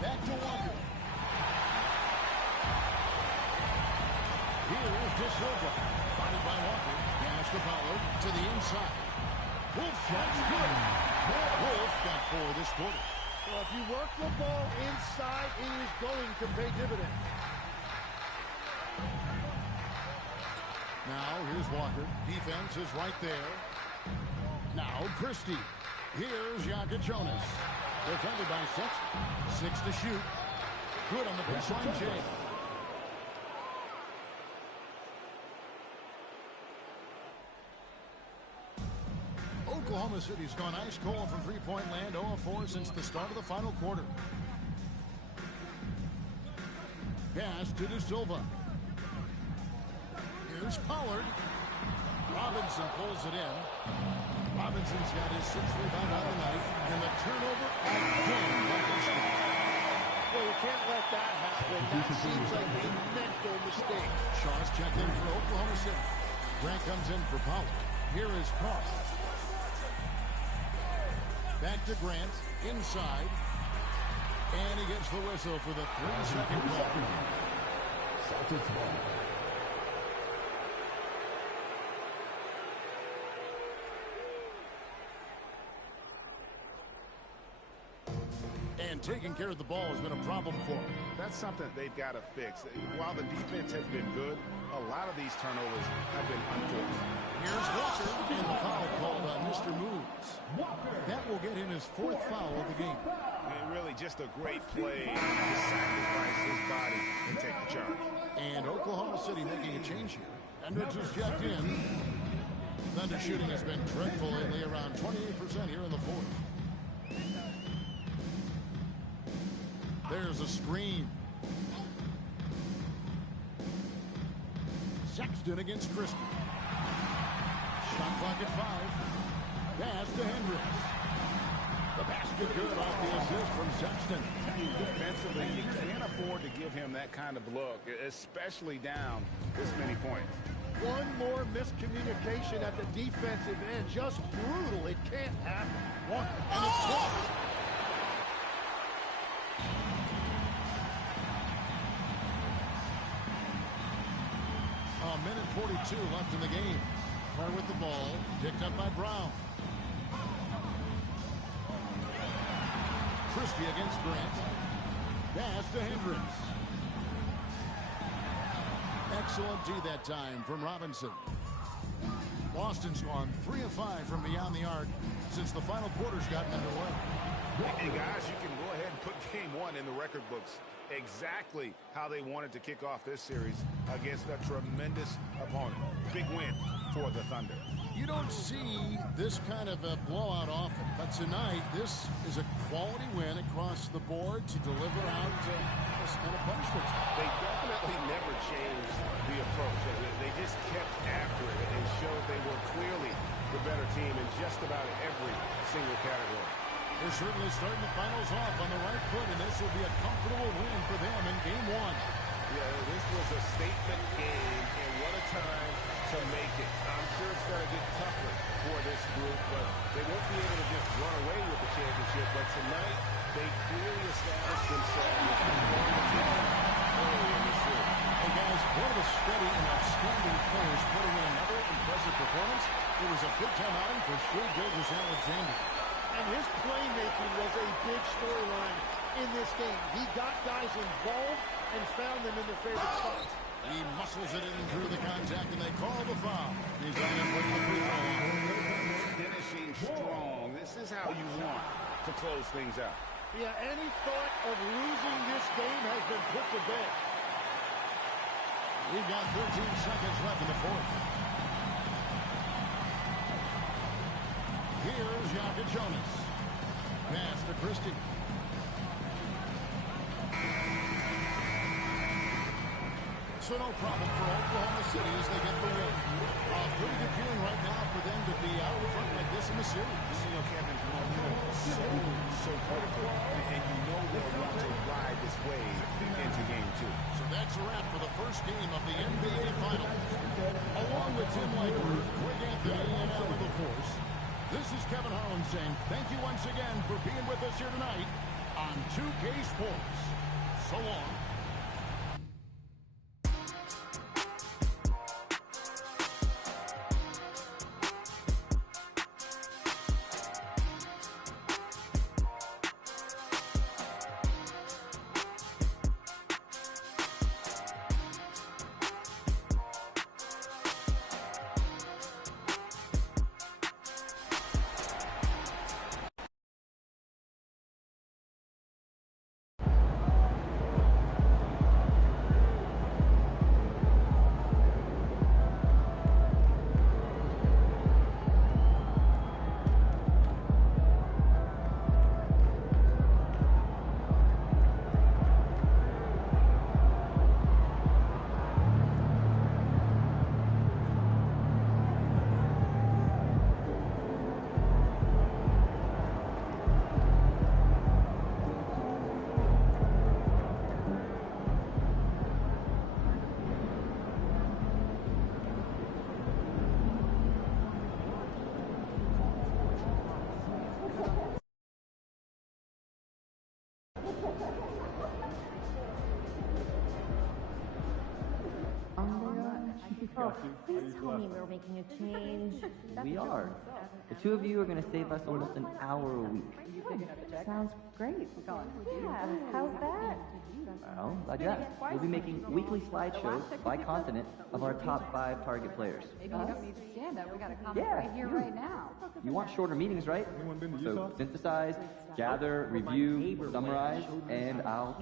Back to Walker. Here is De Silva. Fighted by Walker. Pass to Pollard to the inside. Wolf shot's good. Wolf got 4 this quarter. Well, if you work the ball inside, it is going to pay dividends. Now, here's Walker. Defense is right there. Now, Christie. Here's Jacket Jonas. Defended by Sexton. 6 to shoot. Good on the baseline, Jay. Oklahoma City's gone ice cold from three-point land, 0-4 since the start of the final quarter. Pass to De Silva. Here's Pollard. Robinson pulls it in. Robinson's got his 6th rebound on the night, and the turnover again by Christie. Well, you can't let that happen. That seems like a mental mistake. Shaw's checked in for Oklahoma City. Grant comes in for Pollard. Here is Carr. Back to Grant, inside. And he gets the whistle for the 3-second call. Celtics ball. And taking care of the ball has been a problem for him. That's something they've got to fix. While the defense has been good, a lot of these turnovers have been unforced. Here's Walker, and the foul called on Mr. Moves. That will get him his 4th foul of the game. And really just a great play to sacrifice his body and take the charge. And Oklahoma City making a change here. Hendricks is checked in. Thunder shooting has been dreadful lately, around 28% here in the 4th. There's a screen. Sexton against Christie. Shot clock at 5. Pass to Hendricks. The basket good off the assist from Sexton. Defensively, you can't afford to give him that kind of look, especially down this many points. One more miscommunication at the defensive end. Just brutal. It can't happen. Walker, and it's blocked. A minute 42 left in the game. Carr with the ball, picked up by Brown. Christie against Grant. Pass to Hendricks. Excellent D that time from Robinson. Boston's gone 3 of 5 from beyond the arc since the final quarter's gotten underway. And guys, you can go ahead and put game one in the record books. Exactly how they wanted to kick off this series against a tremendous opponent. Big win for the Thunder. You don't see this kind of a blowout often, but tonight this is a quality win across the board to deliver out this kind of punishment. They definitely never changed the approach. They just kept after it and showed they were clearly the better team in just about every single category. They're certainly starting the finals off on the right foot, and this will be a comfortable win for them in game one. Yeah, this was a statement game, and what a time to make it. I'm sure it's going to get tougher for this group, but they won't be able to just run away with the championship. But tonight, they clearly established themselves as the stronger team early in the series. Hey guys, one of the steady and outstanding players putting in another impressive performance. It was a big-time outing for Shai Gilgeous-Alexander. And his playmaking was a big storyline in this game. He got guys involved and found them in their favorite spots. He muscles it in through the contact, and they call the foul. He's on his way to the free throw line. Finishing strong. This is how you want to close things out. Yeah, any thought of losing this game has been put to bed. We've got 13 seconds left in the fourth. Here's Jonas. Pass to Christie. So no problem for Oklahoma City as they get the win. Pretty good feeling right now for them to be out in front like this in the series. You know, Kevin, so critical. And you know they'll want to ride this wave into game two. So that's a wrap for the first game of the NBA Finals. Along with Tim Leitner, Greg Anthony, and Al Force, this is Kevin Harlan saying thank you once again for being with us here tonight on 2K Sports. So long. Oh, please tell me we're making a change. We are. The two of you are going to save us almost an hour a week. Sounds great. Yeah, how's that? Well, glad you asked. We'll be making weekly slideshows by continent of our top 5 target players. Maybe you don't need to stand up. We got a comment Yeah, right here, right now. You want shorter meetings, right? So synthesize, gather, review, summarize, and I'll...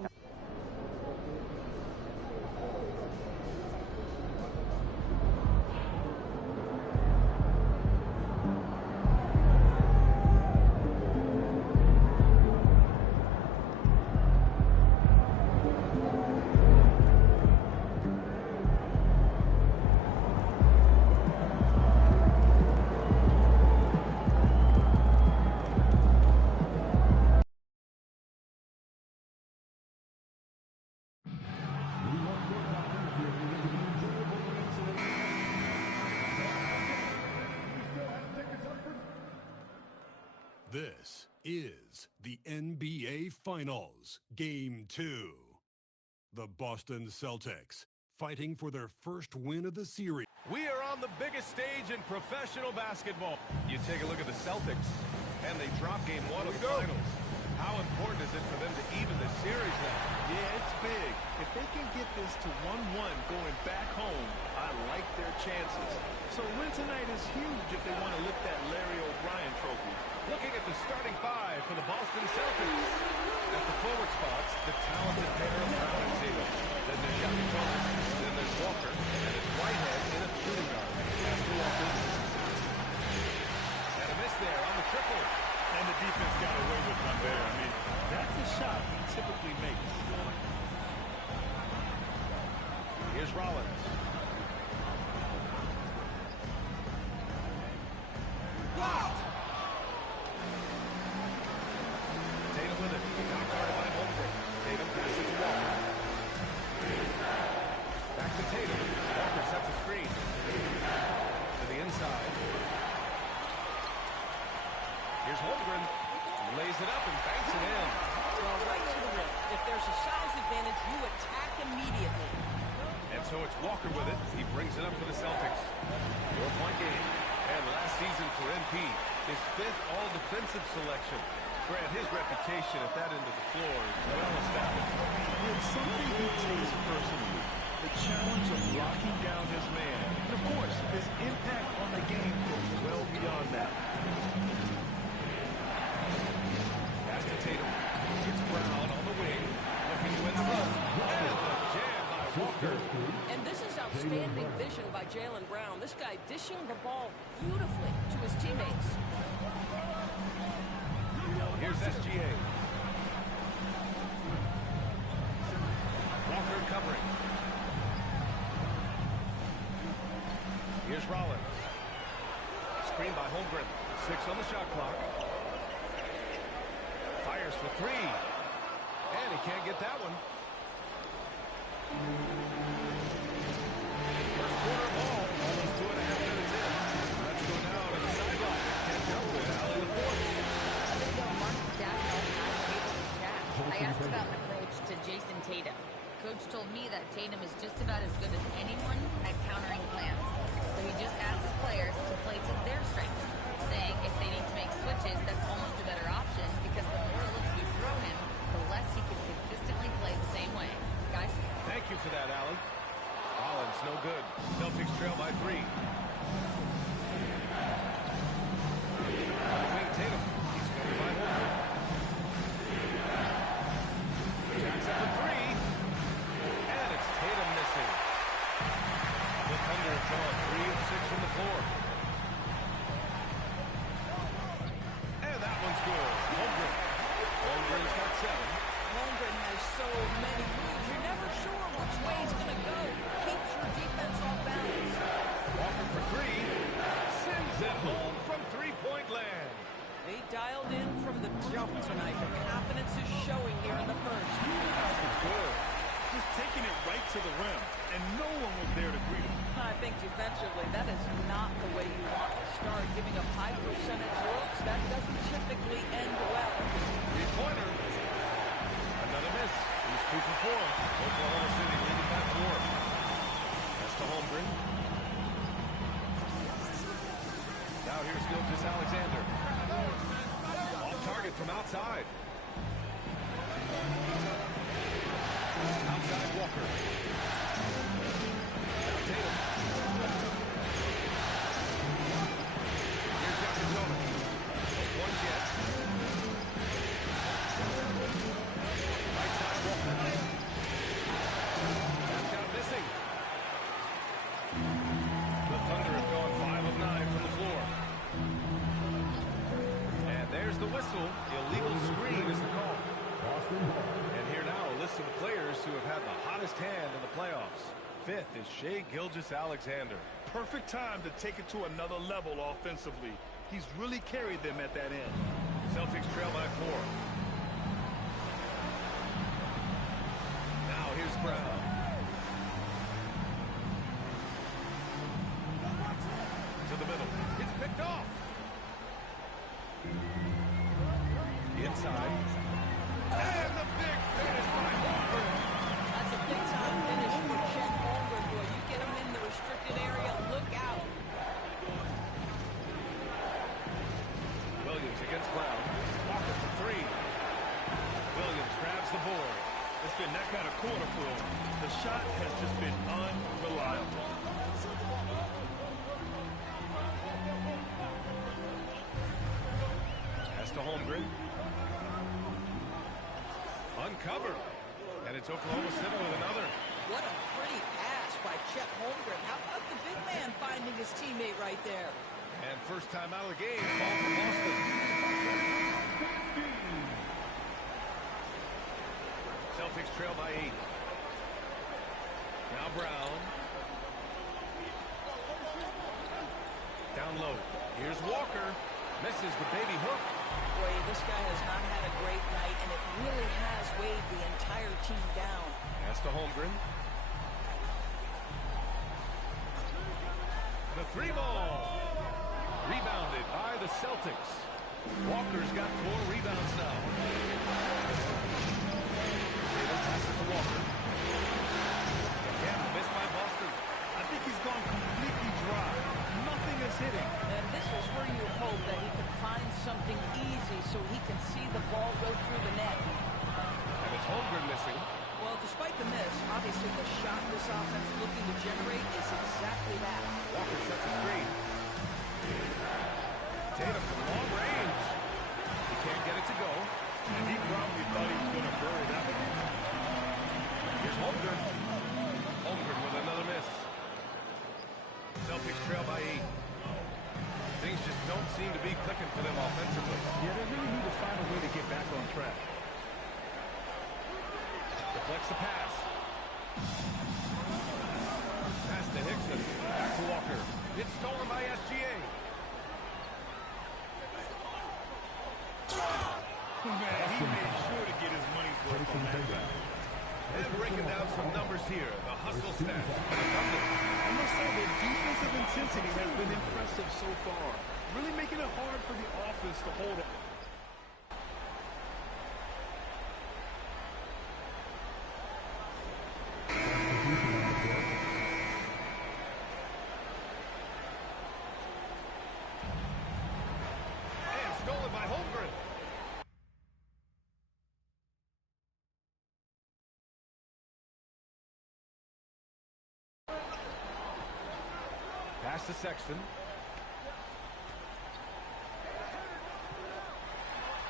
This is the NBA Finals, Game 2. The Boston Celtics fighting for their first win of the series. We are on the biggest stage in professional basketball. You take a look at the Celtics, and they drop Game 1 of the Finals. How important is it for them to even the series now? Yeah, it's big. If they can get this to 1-1 going back home, I like their chances. So a win tonight is huge if they want to lift that Larry O'Brien trophy. Looking at the starting five for the Boston Celtics. At the forward spots, the talented pair of Brown and Tatum. Then there's Jones. Then there's Walker. And it's Whitehead in a shooting guard. Pass to Walker. And a miss there on the triple. And the defense got away with one there. I mean, that's a shot he typically makes. Here's Rollins. Blocked. Tatum with it. Now guarded by Holmgren. Tatum passes to Walker. Back to Tatum. Walker sets a screen. To the inside. Here's Holmgren. Lays it up and banks it in. Well, right to the rim. If there's a size advantage, you attack immediately. And so it's Walker with it. He brings it up for the Celtics. 4-point game. And last season for MP, his 5th all-defensive selection. Grant, his reputation at that end of the floor is well established. It's something he takes personally. The challenge of locking down his man. And of course, his impact on the game goes well beyond that. Pass to Tatum. It's Brown on the wing. Looking to win the run. And the jam by Walker. And this is outstanding vision by Jaylen Brown. This guy dishing the ball beautifully to his teammates. Here's SGA. Walker covering. Here's Rollins. Screen by Holmgren. 6 on the shot clock. Fires for 3. And he can't get that one. First quarter ball. Almost 2.5 minutes in. Let's go now to the sideline. Catch up with Allie LaForce. Mark Dagnall and I were able to chat. I asked about an approach to Jason Tatum. Coach told me that Tatum is just about as good as anyone at countering plans. So he just asked his players to play to their strengths, saying if they need to make switches, that's almost a better option because the more looks we throw him, the less he can consistently play the same way. Guys? Thank you for that, Allie. Rollins, no good. Celtics trail by 3. On the wing, Tatum. He's covered by Holmgren. Jacks up a 3. And it's Tatum missing. The Thunder have gone 3 of 6 from the floor. And that one's good. Holmgren. Holmgren's got 7. Holmgren has so many moves. You're never sure which way he's going to go. Keeps your defense off balance. Walker for 3. Sends it home from 3-point land. They dialed in from the jump tonight. The confidence is showing here in the first. That's good. Just taking it right to the rim, and no one was there to greet him. I think defensively, that is not the way you want to start. Giving up high percentage looks, that doesn't typically end well. 3-pointer. Another miss. He's 2 for 4. Oklahoma City leading by 4. That's to Holmgren. Now here's Gilgeous Alexander. Off target from outside. Outside Walker. Now Tatum. Here's Jones. One jet. Right side Walker. That shot missing. The Thunder have gone 5 of 9 from the floor. And there's the whistle. Illegal screen is the call. And here now a list of the players who have had the hottest hand in the playoffs. 5th is Shai Gilgeous-Alexander. Perfect time to take it to another level offensively. He's really carried them at that end. Celtics trail by 4. Now here's Brown. To the middle. It's picked off. Inside. And the big finish by Holmgren. That's a big-time finish for Chet Holmgren. Boy, you get him in the restricted area, look out. Williams against Brown. Walker for 3. been that kind of quarter for him. The shot has just been unreliable. Pass to Holmgren. Uncovered. And it's Oklahoma City with another. What a pretty pass by Chet Holmgren. How about the big man finding his teammate right there? And first time out of the game, ball for Boston. Celtics trail by 8. Now Brown. Down low. Here's Walker. Misses the baby hook. Boy, this guy has not had a great night, and it really has weighed the entire team down. Pass to Holmgren. The 3 ball. Rebounded by the Celtics. Walker's got 4 rebounds now. Taylor passes to Walker. Again, missed by Boston. I think he's gone completely dry. Nothing is hitting. And this is where you hope that he can find something easy so he can see the ball go through the net. And it's Holmgren missing. Well, despite the miss, obviously the shot this offense is looking to generate is exactly that. Walker sets a screen. Tatum from long range. He can't get it to go. And he probably thought he was going to bury that one. Here's Holmgren. Holmgren with another miss. Celtics trail by 8. Things just don't seem to be clicking for them offensively. Yeah, they really need to find a way to get back on track. Deflects the pass. Pass to Hickson. Back to Walker. It's stolen by SGA. Man, he made sure to get his money's worth on that foul. And breaking down some numbers here. The hustle stats. I must say the defensive intensity has been impressive so far. Really making it hard for the offense to hold it. And stolen by Holmgren. Pass to Sexton.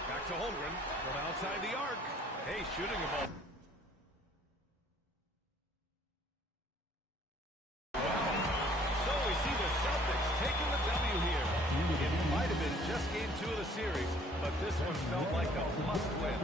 Back to Holmgren from outside the arc. Hey, shooting a ball. Wow. So we see the Celtics taking the W here. It might have been just game 2 of the series, but this one felt like a must-win.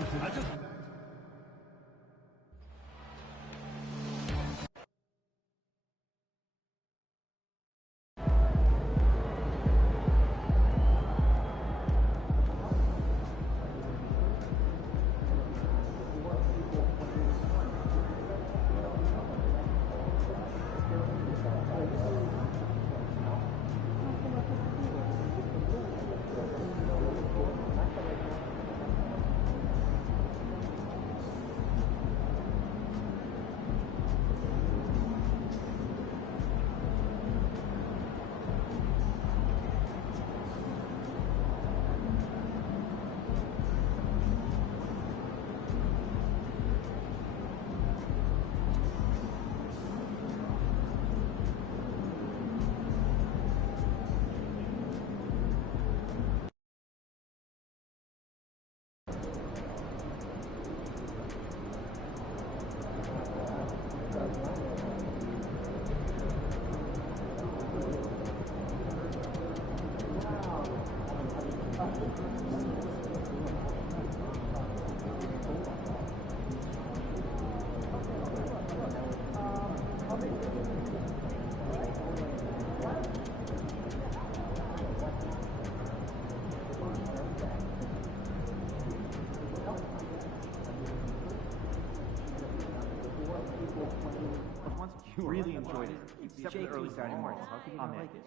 Really enjoyed it, except for the early Saturday morning. How could you not like it?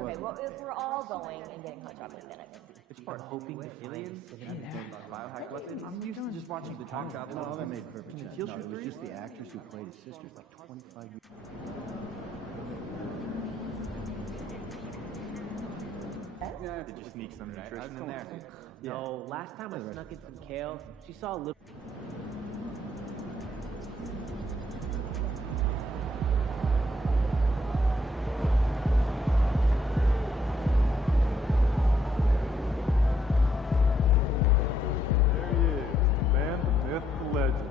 Okay, well, if we're all going and getting hot chocolate, then I think. It's part hoping the aliens and biohack weapons. I'm used to just watching the talk out. No, that made perfect sense. Kill No, it was shooters? just the actress who played his sister like 25 years. Did you sneak some nutrition in there? No, last time I snuck in some kale, she saw a little. legend.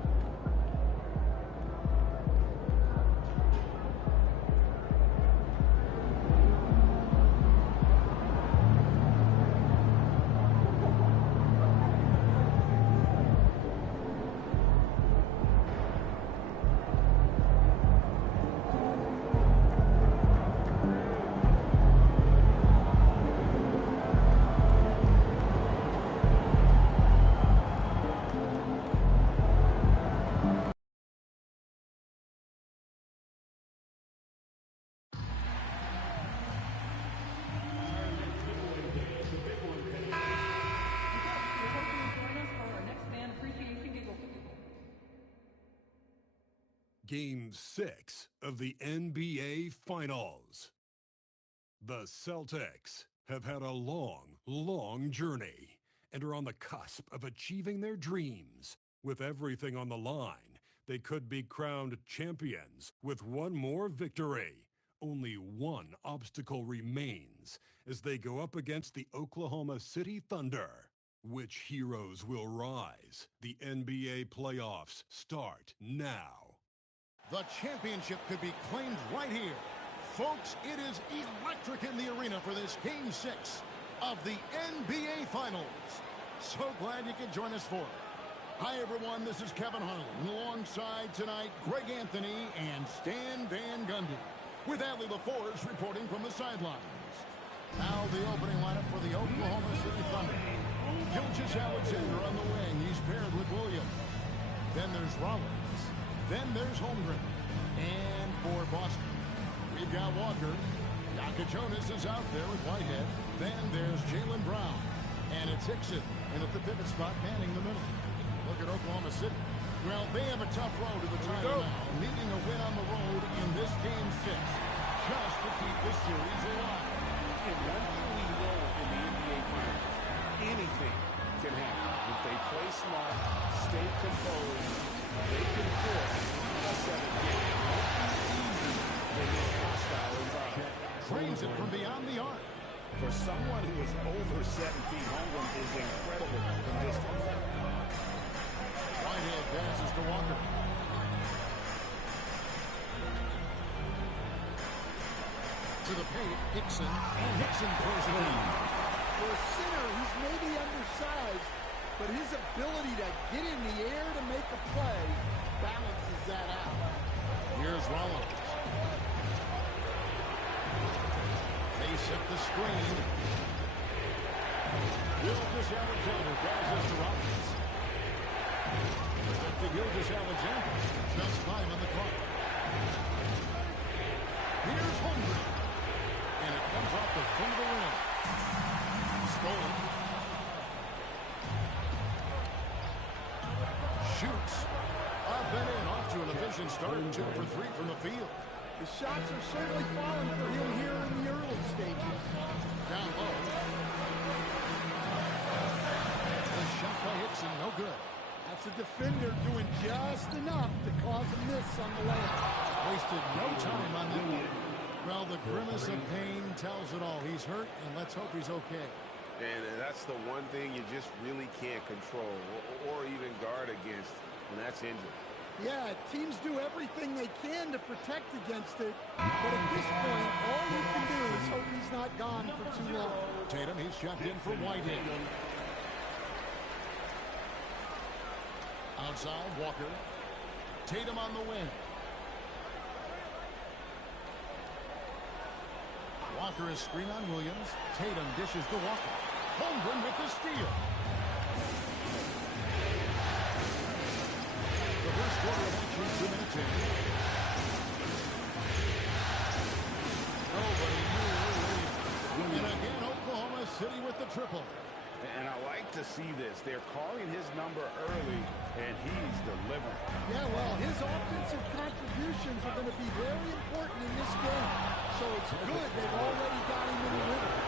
Game 6 of the NBA Finals. The Celtics have had a long, long journey and are on the cusp of achieving their dreams. With everything on the line, they could be crowned champions with one more victory. Only one obstacle remains as they go up against the Oklahoma City Thunder. Which heroes will rise? The NBA playoffs start now. The championship could be claimed right here. Folks, it is electric in the arena for this Game 6 of the NBA Finals. So glad you could join us for it. Hi, everyone. This is Kevin Harlan. Alongside tonight, Greg Anthony and Stan Van Gundy. With Allie LaForge reporting from the sidelines. Now the opening lineup for the Oklahoma City Thunder. Gilgeous-Alexander on the wing. He's paired with Williams. Then there's Rollins. Then there's Holmgren. And for Boston, we've got Walker. Jonas is out there with Whitehead. Then there's Jaylen Brown. And it's Hickson in at the pivot spot, manning the middle. Look at Oklahoma City. Well, they have a tough road to the title now, needing a win on the road in this Game 6 just to keep the series alive. And one thing we know in the NBA Finals, anything can happen. If they play smart, stay composed, they can force a 7th game. Easy in this hostile environment. Drains it from beyond the arc. For someone who is over 7 feet, Holmgren is incredible from distance. Whitehead passes to Walker. To the paint, Hickson. And Hickson throws it in. For a center, he's maybe undersized, but his ability to get in the air to make a play balances that out. Here's Rollins. They set the screen. Gilgeous-Alexander passes to Rollins. Back to Gilgeous-Alexander. Just 5 on the clock. Here's Holmgren. And it comes off the front of the rim. Stolen. Shoots. Up and in. Off to an efficient start. 2 for 3 from the field. The shots are certainly falling for him here in the early stages. Down low. The shot by Hickson, no good. That's a defender doing just enough to cause a miss on the layup. Wasted no time on that one. Well, the grimace of pain tells it all. He's hurt, and let's hope he's okay. And that's the one thing you just really can't control or even guard against, and that's injury. Yeah, teams do everything they can to protect against it, but at this point, all you can do is hope he's not gone for too long. Tatum, he's checked in for Whitehead. Outside, Walker. Tatum on the wing. Walker is screen on Williams. Tatum dishes to Walker. Holmgren with the steal. The first quarter of action, 2 minutes in. Nobody knew the lead. And again, Oklahoma City with the triple. And I like to see this. They're calling his number early, and he's delivering. Yeah, well, his offensive contributions are going to be very important in this game. So it's good they've already got him in the middle.